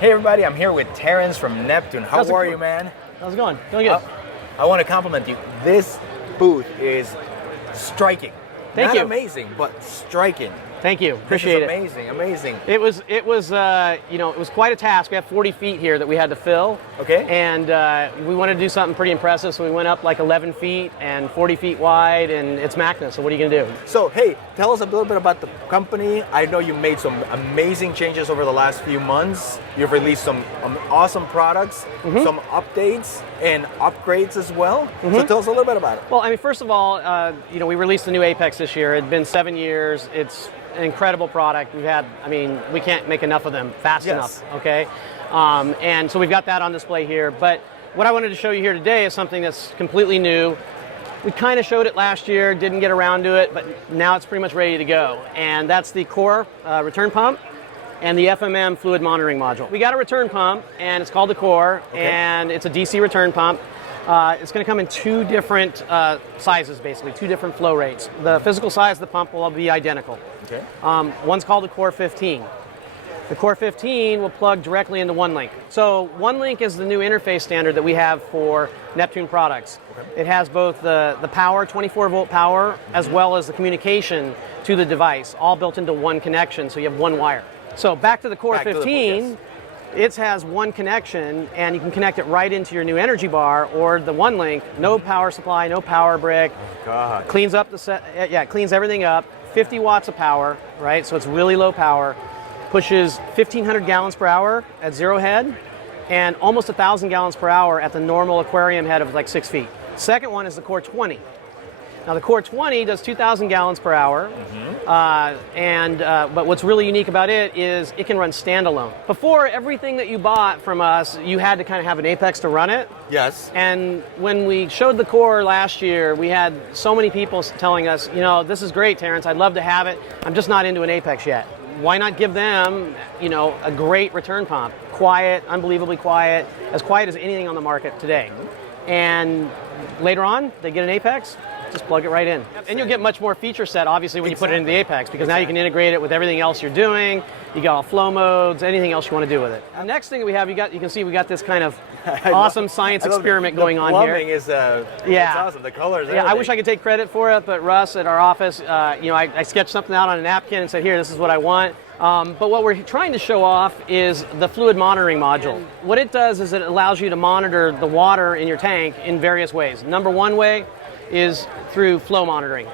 Hey everybody, I'm here with Terence from Neptune. How are you, man? How's it going? Doing good. I want to compliment you. This booth is striking. Thank you. Not amazing, but striking. Thank you. Appreciate it. Amazing, amazing. It was it was quite a task. We have 40 feet here that we had to fill. Okay. And we wanted to do something pretty impressive, so we went up like 11 feet and 40 feet wide, and it's MACNA. So what are you gonna do? So hey, tell us a little bit about the company. I know you made some amazing changes over the last few months. You've released some awesome products, some updates and upgrades as well. So tell us a little bit about it. Well, I mean, first of all, we released the new Apex this year. It's been 7 years. It's an incredible product. We've had, we can't make enough of them fast enough, okay? And so we've got that on display here. But what I wanted to show you here today is something that's completely new. We kind of showed it last year, didn't get around to it, but now it's pretty much ready to go. And that's the Core return pump and the FMM fluid monitoring module. We got a return pump, and it's called the Core, and it's a DC return pump. It's going to come in two different sizes, basically, two different flow rates. The physical size of the pump will all be identical. Okay. One's called the Core 15. The Core 15 will plug directly into OneLink. So OneLink is the new interface standard that we have for Neptune products. Okay. It has both the power, 24-volt power, as well as the communication to the device, all built into one connection, so you have one wire. So back to the Core 15. It has one connection, and you can connect it right into your new energy bar or the OneLink. No power supply, no power brick. Oh, God. Cleans up it cleans everything up. 50 watts of power, right? So it's really low power. Pushes 1,500 gallons per hour at zero head, and almost 1,000 gallons per hour at the normal aquarium head of like 6 feet. Second one is the Core 20. Now the Core 20 does 2,000 gallons per hour, but what's really unique about it is it can run standalone. Before, everything that you bought from us, you had to kind of have an Apex to run it. Yes. And when we showed the Core last year, we had so many people telling us, this is great, Terence, I'd love to have it, I'm just not into an Apex yet. Why not give them, a great return pump? Quiet, unbelievably quiet as anything on the market today. And later on, they get an Apex, just plug it right in. And you'll get much more feature set, obviously, when you put it into the Apex, because now you can integrate it with everything else you're doing. You got all flow modes, anything else you want to do with it. The next thing that we have, you can see we got this kind of awesome science experiment going on here. The plumbing is it's awesome. The colors. Yeah, I wish I could take credit for it, but Russ at our office, I sketched something out on a napkin and said, here, this is what I want. But what we're trying to show off is the fluid monitoring module. What it does is it allows you to monitor the water in your tank in various ways. Number one way is through flow monitoring.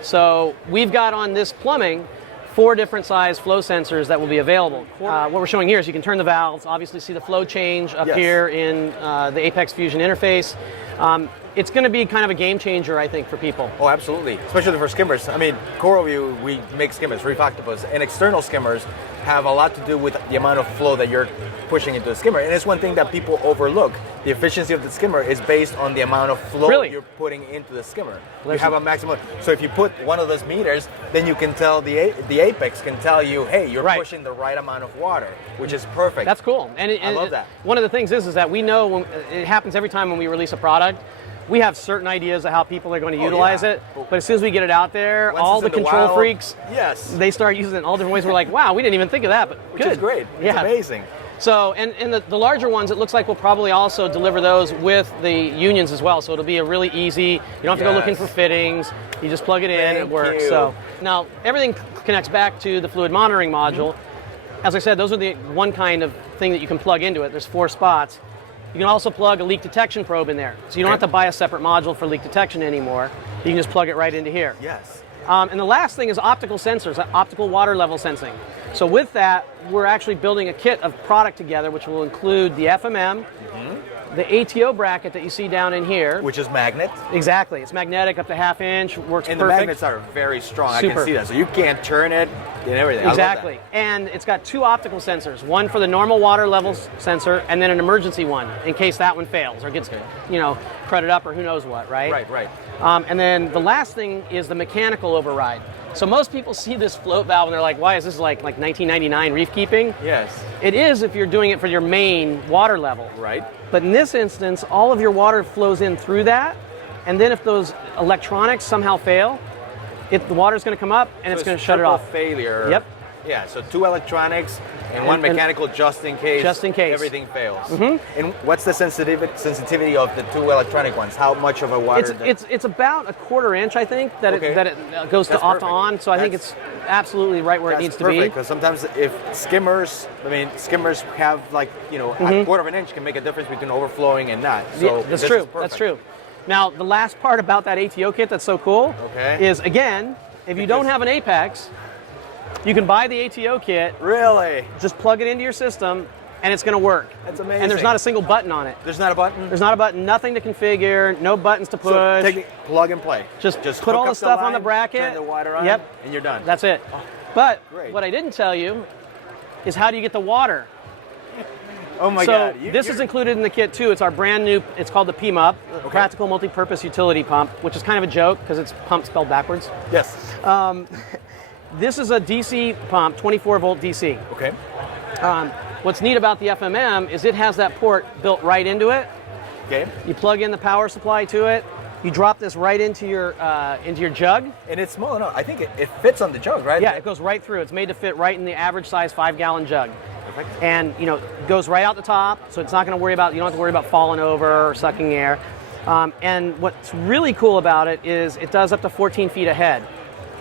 So we've got on this plumbing 4 different size flow sensors that will be available. What we're showing here is you can turn the valves, obviously see the flow change up here in the Apex Fusion interface. It's going to be kind of a game changer, I think, for people. Oh, absolutely. Especially for skimmers. I mean, CoralVue, we make skimmers, reef octopus, and external skimmers have a lot to do with the amount of flow that you're pushing into the skimmer. And it's one thing that people overlook. The efficiency of the skimmer is based on the amount of flow you're putting into the skimmer. You have a maximum. So if you put one of those meters, then you can tell the Apex can tell you, hey, you're pushing the right amount of water, which is perfect. That's cool. And I love that. One of the things is that we know it happens every time when we release a product. We have certain ideas of how people are going to utilize it, but as soon as we get it out there, all the control freaks, they start using it in all different ways. We're like, wow, we didn't even think of that, but good. Which is great. It's amazing. So, and the larger ones, it looks like we'll probably also deliver those with the unions as well. So it'll be a really easy, you don't have to go looking for fittings, you just plug it in, it works. So now everything connects back to the fluid monitoring module. As I said, those are the one kind of thing that you can plug into it. There's 4 spots. You can also plug a leak detection probe in there. So you don't have to buy a separate module for leak detection anymore. You can just plug it right into here. Yes. And the last thing is optical sensors, optical water level sensing. So with that, we're actually building a kit of product together, which will include the FMM, the ATO bracket that you see down in here. Which is magnet. Exactly. It's magnetic up to 1/2 inch, works perfect. And the magnets are very strong. I can see that. So you can't turn it and everything. Exactly. And it's got 2 optical sensors, one for the normal water levels sensor and then an emergency one in case that one fails or gets, crudted up or who knows what, right? Right. And then the last thing is the mechanical override. So most people see this float valve and they're like, why is this like 1999 reef keeping? Yes. It is if you're doing it for your main water level. Right. But in this instance, all of your water flows in through that, and then if those electronics somehow fail, the water's going to come up and it's going to shut it off. Failure. Yep. Yeah, so 2 electronics and 1 mechanical just in case. Just in case. Everything fails. And what's the sensitivity of the 2 electronic ones? How much of a wire? It's about 1/4 inch, I think, that Okay. it goes That's to off to perfect. on. So I think it's absolutely right where it needs to be. Because sometimes if skimmers, skimmers have like, a 1/4 of an inch can make a difference between overflowing and not. So Yeah, that's this true. is perfect. That's true. Now, the last part about that ATO kit that's so cool is, again, if you don't have an Apex, you can buy the ATO kit, Really? just plug it into your system, and it's going to work. That's amazing. And there's not a single button on it. There's not a button? There's not a button, nothing to configure, no buttons to push. So plug and play. Just put hook all up the stuff on the line, bracket. turn the water on, Yep. and you're done. That's it. But great. what I didn't tell you is how do you get the water? Oh my so God. This is included in the kit too. It's our brand new, it's called the PMUP, Practical Multi-Purpose Utility Pump, which is kind of a joke because it's pump spelled backwards. Yes. This is a DC pump, 24 volt DC. Okay. What's neat about the FMM is it has that port built right into it. Okay. You plug in the power supply to it. You drop this right into your jug. And it's small enough. I think it fits on the jug, right? Yeah, it goes right through. It's made to fit right in the average size 5-gallon jug. Perfect. And it goes right out the top, so it's not going to worry about, you don't have to worry about falling over or sucking air. And what's really cool about it is it does up to 14 feet ahead.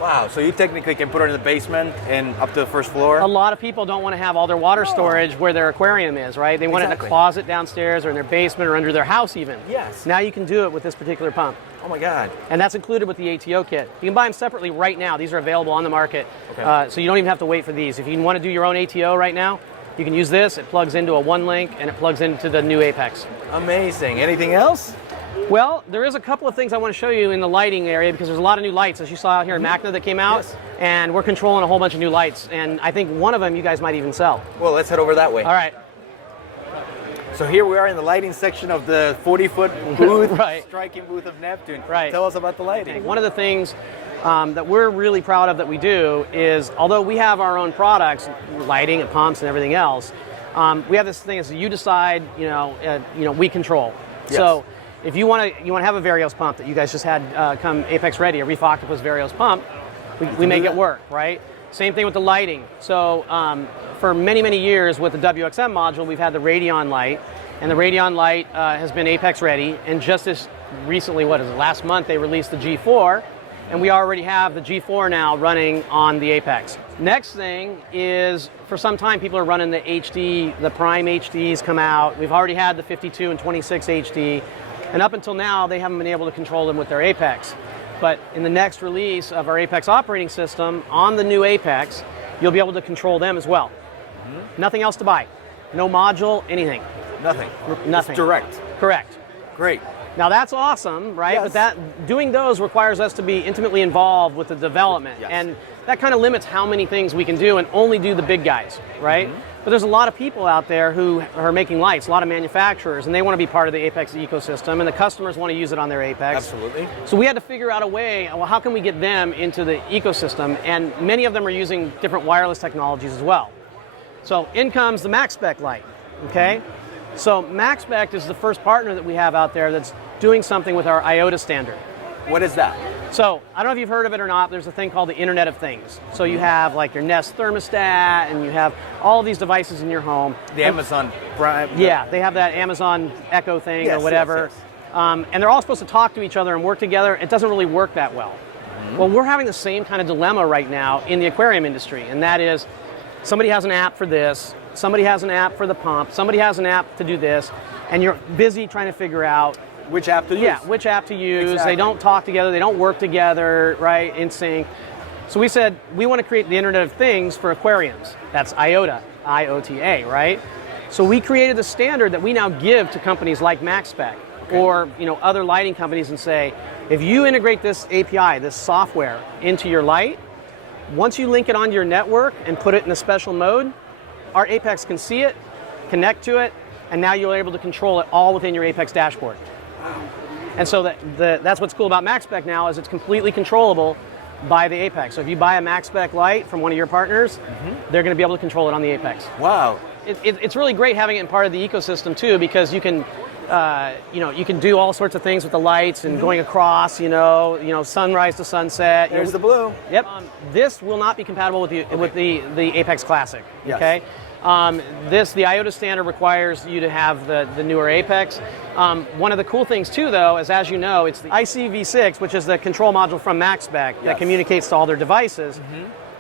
Wow, so you technically can put it in the basement and up to the first floor? A lot of people don't want to have all their water storage where their aquarium is, right? They want it in a closet downstairs or in their basement or under their house even. Yes. Now you can do it with this particular pump. Oh my God. And that's included with the ATO kit. You can buy them separately right now. These are available on the market. Okay. So you don't even have to wait for these. If you want to do your own ATO right now, you can use this. It plugs into a 1-link and it plugs into the new Apex. Amazing. Anything else? Well, there is a couple of things I want to show you in the lighting area because there's a lot of new lights, as you saw out here in MACNA that came out. Yes. And we're controlling a whole bunch of new lights. And I think one of them you guys might even sell. Well, let's head over that way. All right. So here we are in the lighting section of the 40-foot booth, Right. striking booth of Neptune. Right. Tell us about the lighting. One of the things that we're really proud of that we do is, although we have our own products, lighting and pumps and everything else, we have this thing as you decide, we control. Yes. So if you want to have a Varios pump that you guys just had come Apex ready, a Reef Octopus Varios pump, we make it work, right? Same thing with the lighting. So for many, many years with the WXM module, we've had the Radion light, and the Radion light has been Apex ready, and just as recently, last month, they released the G4, and we already have the G4 now running on the Apex. Next thing is, for some time, people are running the HD, the Prime HDs come out. We've already had the 52 and 26 HD, and up until now, they haven't been able to control them with their Apex. But in the next release of our Apex operating system, on the new Apex, you'll be able to control them as well. Nothing else to buy. No module, anything. Nothing. Nothing. It's direct. Correct. Great. Now that's awesome, right? Yes. But doing those requires us to be intimately involved with the development. Yes. And that kind of limits how many things we can do and only do the big guys, right? But there's a lot of people out there who are making lights, a lot of manufacturers, and they want to be part of the Apex ecosystem, and the customers want to use it on their Apex. Absolutely. So we had to figure out a way, well, how can we get them into the ecosystem? And many of them are using different wireless technologies as well. So in comes the MACspec light, okay? So MACspec is the first partner that we have out there that's doing something with our IOTA standard. What is that? So I don't know if you've heard of it or not, there's a thing called the Internet of Things. So you have like your Nest thermostat, and you have all of these devices in your home. The Amazon Prime. Yeah, they have that Amazon Echo thing or whatever. Yes. And they're all supposed to talk to each other and work together. It doesn't really work that well. Well, we're having the same kind of dilemma right now in the aquarium industry, and that is somebody has an app for this, somebody has an app for the pump, somebody has an app to do this, and you're busy trying to figure out which app to use. Yeah, which app to use. Exactly. They don't talk together, they don't work together, right, in sync. So we said, we want to create the Internet of Things for aquariums. That's IOTA, I-O-T-A, right? So we created the standard that we now give to companies like MACspec or other lighting companies and say, if you integrate this API, this software, into your light, once you link it onto your network and put it in a special mode, our Apex can see it, connect to it, and now you're able to control it all within your Apex dashboard. And so that's what's cool about MACspec now is it's completely controllable by the Apex. So if you buy a MACspec light from one of your partners, they're going to be able to control it on the Apex. Wow. It's really great having it in part of the ecosystem too, because you can you can do all sorts of things with the lights and going across, sunrise to sunset. There's the blue. Yep. This will not be compatible with the Apex Classic. Yes. Okay. The Iota standard requires you to have the newer Apex. One of the cool things too, though, is as you know, it's the ICV6, which is the control module from MacSpec that communicates to all their devices.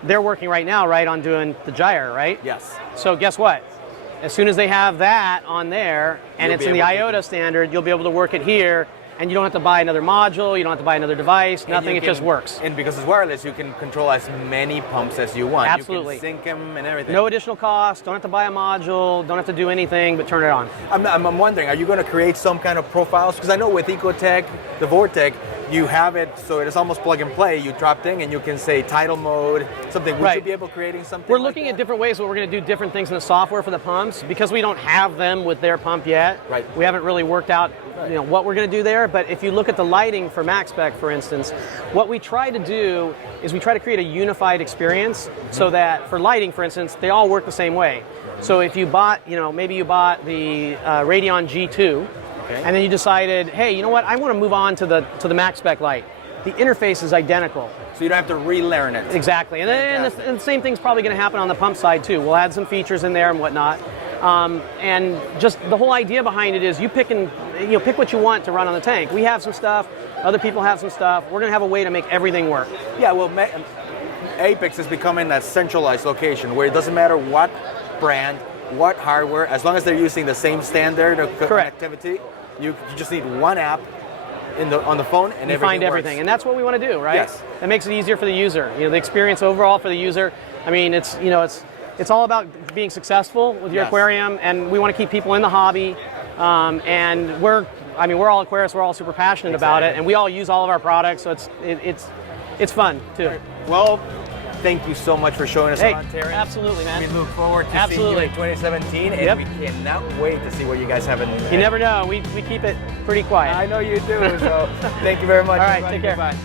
They're working right now, on doing the gyre, right? Yes. So guess what? As soon as they have that on there, and it's in the Iota standard, you'll be able to work it here, and you don't have to buy another module, you don't have to buy another device, nothing, it just works. And because it's wireless, you can control as many pumps as you want. Absolutely. You can sync them and everything. No additional cost, don't have to buy a module, don't have to do anything but turn it on. I'm wondering, are you going to create some kind of profiles? Because I know with Ecotech, the Vortec, you have it so it is almost plug and play. You drop in and you can say title mode, something. Would you be able to creating something? We're looking at different ways where we're going to do different things in the software for the pumps because we don't have them with their pump yet. Right. We haven't really worked out what we're going to do there. But if you look at the lighting for MacSpec, for instance, what we try to do is we try to create a unified experience so that for lighting, for instance, they all work the same way. So if you bought, maybe you bought the Radeon G2. Okay. And then you decided, hey, you know what? I want to move on to the MacSpec light. The interface is identical. So you don't have to relearn it. Exactly. And then the same thing's probably going to happen on the pump side too. We'll add some features in there and whatnot. And just the whole idea behind it is you pick what you want to run on the tank. We have some stuff. Other people have some stuff. We're going to have a way to make everything work. Yeah. Well, Apex is becoming a centralized location where it doesn't matter what brand, what hardware, as long as they're using the same standard of connectivity, you just need one app on the phone and you find everything. And that's what we want to do, right? Yes. That makes it easier for the user. The experience overall for the user. I mean, it's all about being successful with your aquarium, and we want to keep people in the hobby. And we're all Aquarius. We're all super passionate about it, and we all use all of our products. So it's fun too. Well, thank you so much for showing us around, Terence. Absolutely, man. We look forward to seeing you in 2017, and we cannot wait to see what you guys have in. You never know. We keep it pretty quiet. I know you do. So thank you very much. All right, take care. Bye.